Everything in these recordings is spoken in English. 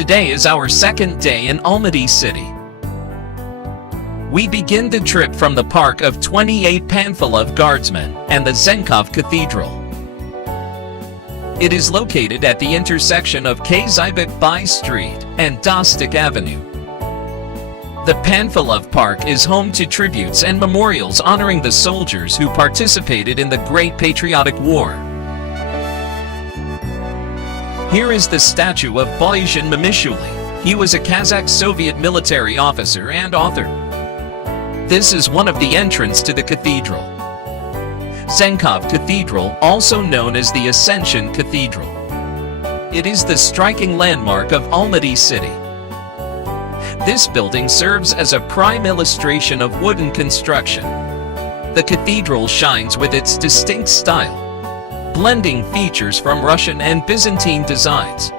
today is our second day in Almaty city. We begin the trip from the park of 28 Panfilov guardsmen and the Zenkov Cathedral. It is located at the intersection of Kazybek By Street and Dostyk Avenue. The Panfilov Park is home to tributes and memorials honoring the soldiers who participated in the Great Patriotic War. Here is the statue of Bauyrzhan Momyshuly. He was a Kazakh-Soviet military officer and author. This is one of the entrance to the cathedral. Zenkov Cathedral, also known as the Ascension Cathedral. It is the striking landmark of Almaty city. This building serves as a prime illustration of wooden construction. The cathedral shines with its distinct style, blending features from Russian and Byzantine designs.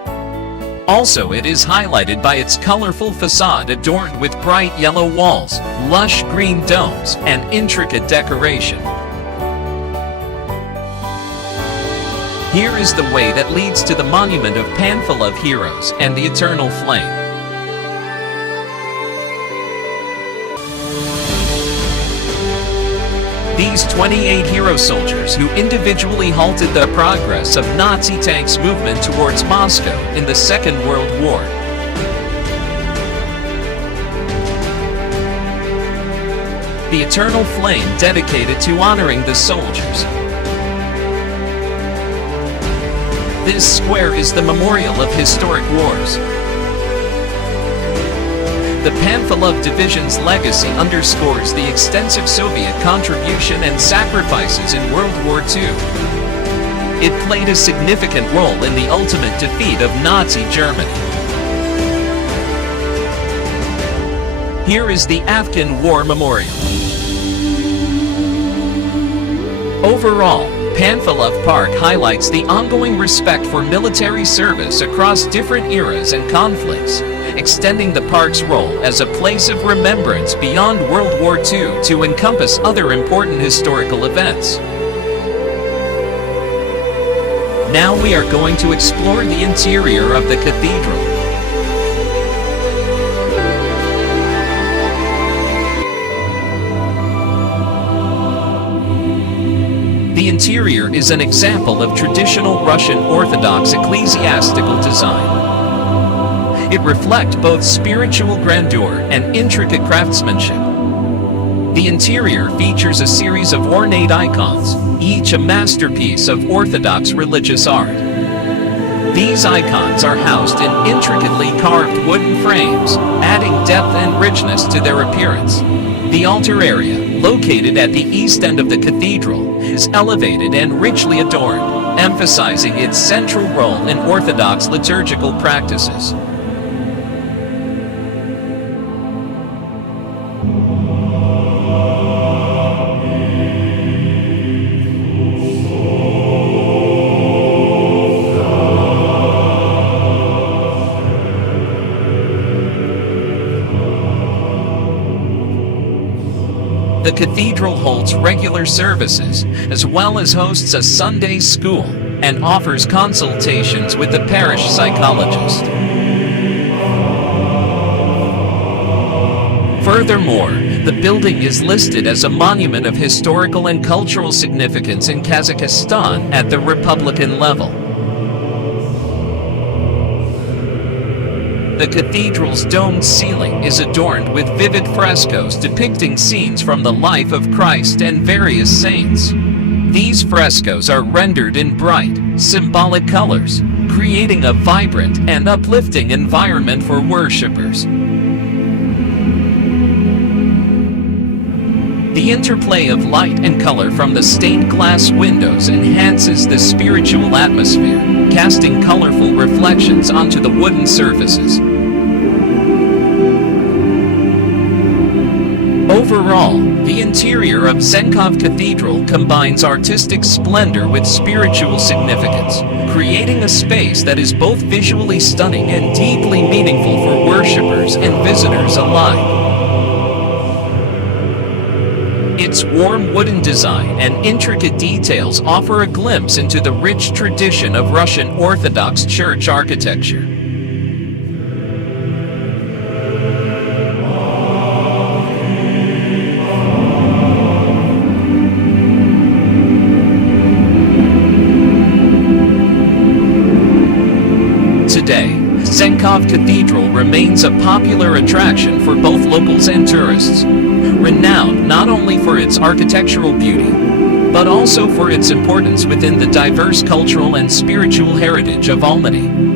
Also, it is highlighted by its colorful facade adorned with bright yellow walls, lush green domes, and intricate decoration. Here is the way that leads to the monument of Panfilov heroes and the eternal flame. These 28 hero soldiers who individually halted the progress of Nazi tanks' movement towards Moscow in the Second World War. The eternal flame dedicated to honoring the soldiers. This square is the memorial of historic wars. The Panfilov Division's legacy underscores the extensive Soviet contribution and sacrifices in World War II. It played a significant role in the ultimate defeat of Nazi Germany. Here is the Afghan War Memorial. Overall, Panfilov Park highlights the ongoing respect for military service across different eras and conflicts, extending the park's role as a place of remembrance beyond World War II to encompass other important historical events. Now we are going to explore the interior of the cathedral. The interior is an example of traditional Russian Orthodox ecclesiastical design. It reflects both spiritual grandeur and intricate craftsmanship. The interior features a series of ornate icons, each a masterpiece of Orthodox religious art. These icons are housed in intricately carved wooden frames, adding depth and richness to their appearance. The altar area, located at the east end of the cathedral, is elevated and richly adorned, emphasizing its central role in Orthodox liturgical practices. The cathedral holds regular services, as well as hosts a Sunday school, and offers consultations with the parish psychologist. Furthermore, the building is listed as a monument of historical and cultural significance in Kazakhstan at the Republican level. The cathedral's domed ceiling is adorned with vivid frescoes depicting scenes from the life of Christ and various saints. These frescoes are rendered in bright, symbolic colors, creating a vibrant and uplifting environment for worshippers. The interplay of light and color from the stained glass windows enhances the spiritual atmosphere, casting colorful reflections onto the wooden surfaces. Overall, the interior of Zenkov Cathedral combines artistic splendor with spiritual significance, creating a space that is both visually stunning and deeply meaningful for worshippers and visitors alike. Its warm wooden design and intricate details offer a glimpse into the rich tradition of Russian Orthodox Church architecture. today, Zenkov Cathedral remains a popular attraction for both locals and tourists, renowned not only for its architectural beauty, but also for its importance within the diverse cultural and spiritual heritage of Almaty.